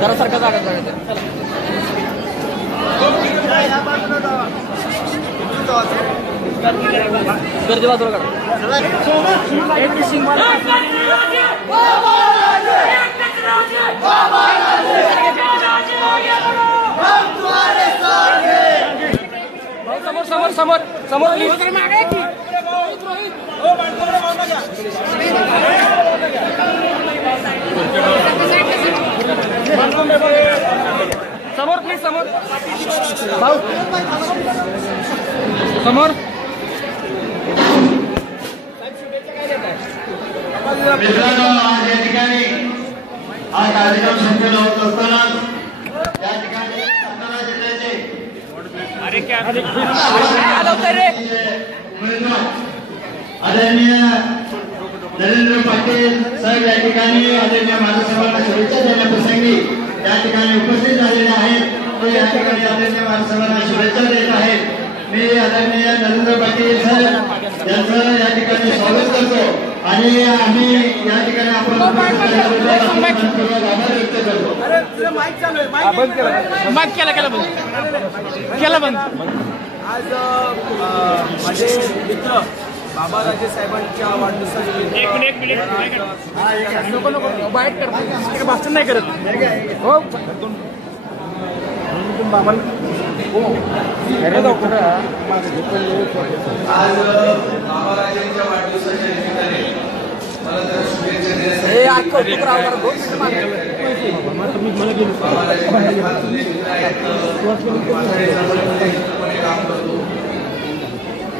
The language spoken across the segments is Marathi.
जरा सारखा जागा जागा गर्दी बाजूला काढा समोर समोर समोर समोर समोर. भाऊ. समोर. मित्रांनो आज या ठिकाणी हा कार्यक्रम संपन्न होत असताना या ठिकाणी सातारा जिल्ह्याचे आदरणीय नरेंद्र पाटील साहेब या ठिकाणी आदरणीय महाराष्ट्राला शुभेच्छा देण्याप्रसंगी या ठिकाणी उपस्थित झालेले आहेत. ते या ठिकाणी आदरणीय शुभेच्छा देत आहेत मी आदरणीय नरेंद्र पाटील साहेब यांचं या ठिकाणी स्वागत करतो आणि आम्ही या ठिकाणी आपण आभार व्यक्त करतो हा, बंद केला बंद आज माझे मित्र बाबाराजे साहेबांच्या वाढदिवसानिमित्त नको नको करतो भाषण नाही करत हो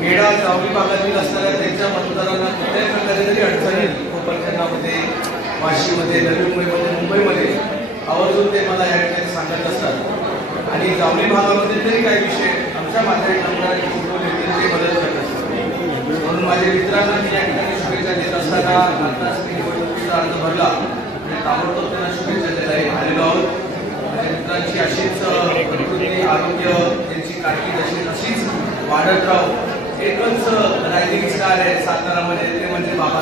मेळा जावळी भागातील असणाऱ्या त्यांच्या मतदारांना कुठल्याही प्रकारे जरी अडचणी कोपरखंडामध्ये वाशीमध्ये नवी मुंबईमध्ये मुंबईमध्ये आवर्जून ते मला या ठिकाणी सांगत असतात जावली भागामध्ये तरी काही विषय आमच्या माध्यमिक नंबराने उठवले ते मदत करत म्हणून माझ्या मित्रांना मी या ठिकाणी शुभेच्छा देत असताना आत्ताच मी निवडणुकीचा अर्ज भरला. आणि ताबडतोब त्यांना शुभेच्छा द्यायला आलेलो आहोत. माझ्या मित्रांची अशीच प्रकृती आरोग्य त्यांची काळजी अशी तशीच वाढत राहू. एकच रायझिंग स्टार आहे सातारामध्ये ते म्हणजे बाबा